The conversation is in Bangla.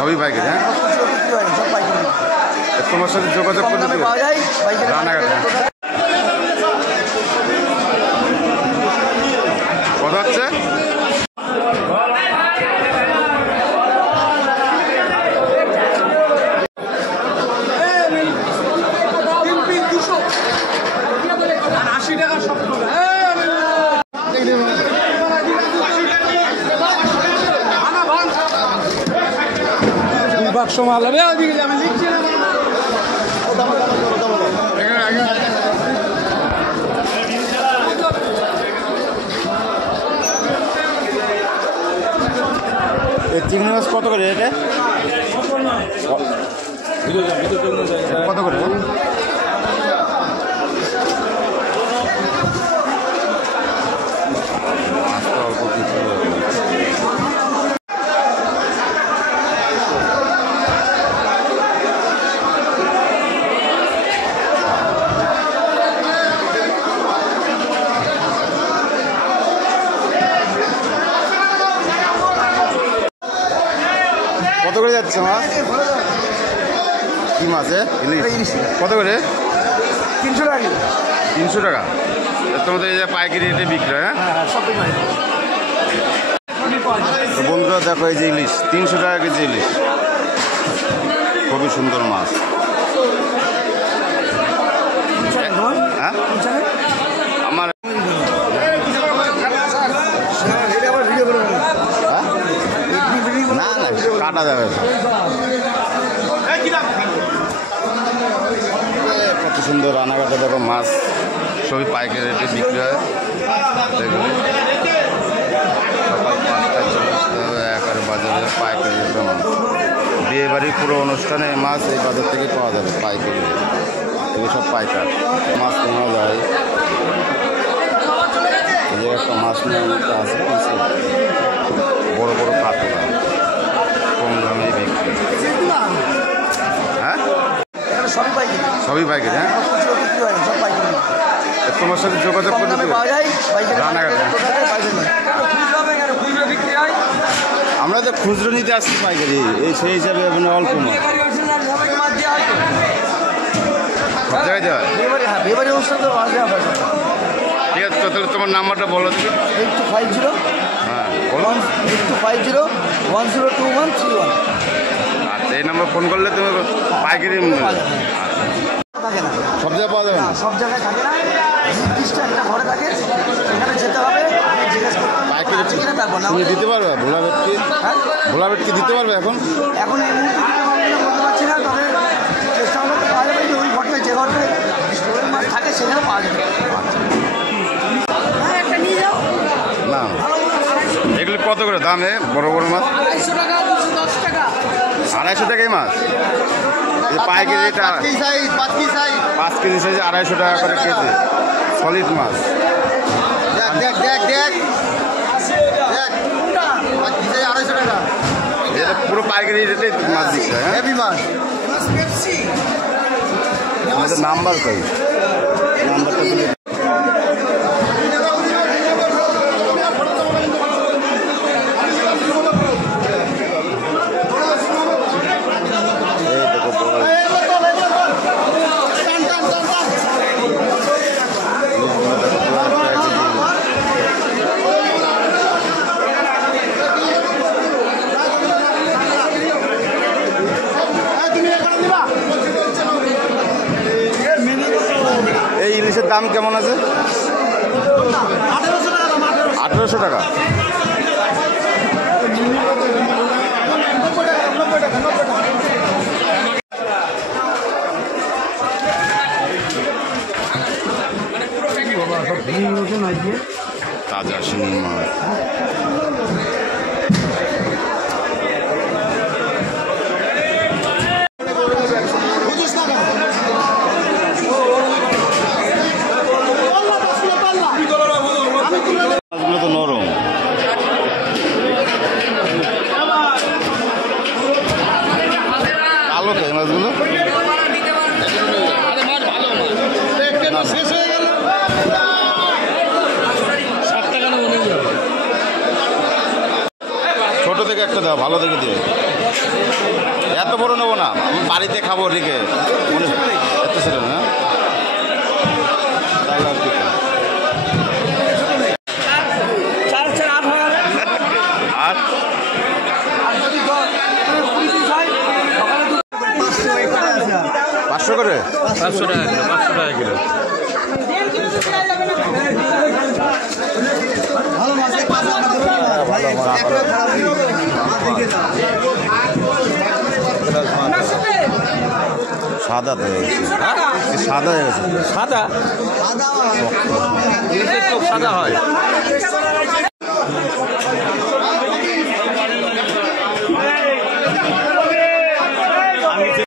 সবই পাইকারি। হ্যাঁ, তোমার সাথে যোগাযোগ করতে রানাঘাটে কথা হচ্ছে। বাক্স মাল হবে ওদিকে আমি লিখছি না। চিংড়ি মাছ কত করে এটা? কত করে? কত করে যাচ্ছে মাছ? কি মাছ? ইলিশ কত করে? 300 টাকা। 300 টাকা। তোমাদের এই যে পাইকারি রেটে বিক্রয়? হ্যাঁ, তো বন্ধুরা দেখো এই যে ইলিশ 300 টাকা কেজি ইলিশ, খুবই সুন্দর মাছ। হ্যাঁ, আমার না না কাটা যাবে। কত সুন্দর রানাঘাটে দেখো মাছ সবই পাইকারি রেটে বিক্রি হয়। দেখুন সকাল 5টায় চলে আসতে হবে একেবারে বাজারে পাইকারি রেটে মাছ। বিয়ে বাড়ির পুরো অনুষ্ঠানে মাছ এই বাজার থেকে পাওয়া যাবে পাইকারি রেটে। এগুলো সব পাইকার মাছ কেনা যায়। এই যে একটা মাছ নিয়ে আছে বড় বড় কাতলা, কম দামে বিক্রি। হ্যাঁ, সবই পাইকারি। হ্যাঁ, তোমার সাথে যোগাযোগ করতে রানাঘাটে। আমরা তো খুচরো নিতে আসছি পাইকারি, এই সেই হিসাবে মানে অল্প মাছ সব জায়গায় দেওয়া হয়। ঠিক আছে, তাহলে তোমার নাম্বারটা বলো। 8250 হ্যাঁ বলো। 8250 আচ্ছা, এই নাম্বার ফোন করলে তুমি পাইকারি থাকে না, সব জায়গায় পাওয়া যাবে না। সব জায়গায় থাকে না, নির্দিষ্ট একটা ঘরে থাকে, সেখানে যেতে হবে। পাইকারি তুমি দিতে পারবে? ভোলা ভেটকি, ভোলা ভেটকি দিতে পারবে এখন? এখন এই মুহূর্তে বলতে পারছি না, তবে চেষ্টা হলে পাওয়া যাবে। যে ওই ঘরটায় যে ঘরটায় স্টোরের মাছ থাকে সেখানে পাওয়া যাবে। না, এগুলি কত করে দাম? বড় বড় মাছ 250 টাকা, 210 টাকা। 250 টাকাই মাছ। পাইকারি রেট 5 কেজি সাইজ 250 টাকা করে কেজি সলিড মাছ। এটা পুরো পাইকারি রেটে মাছ দিচ্ছে। হ্যাঁ, আমাদের নাম্বার কই? নাম্বারটা দিলে এই ইলিশের দাম কেমন আছে? 1800 টাকা। তাজা শিঙি মাছ। মাছগুলো তো নরম। কালো খাই মাছগুলো। ছোট থেকে একটা দাও, ভালো দেখে দিয়ে। এত বড় নেবো না, আমি বাড়িতে খাবো রেখে এত ছিল না। তাহলে আর কি করব? চার 8 হয় আর আর যদি 20 পিস হয় সকালে 500 করে 500 টাকা কিলো, 500 টাকা কিলো। ভালো মাছ সাদা তো হয়ে গেছে। সাদা হয়ে গেছে। সাদা সাদা হয়।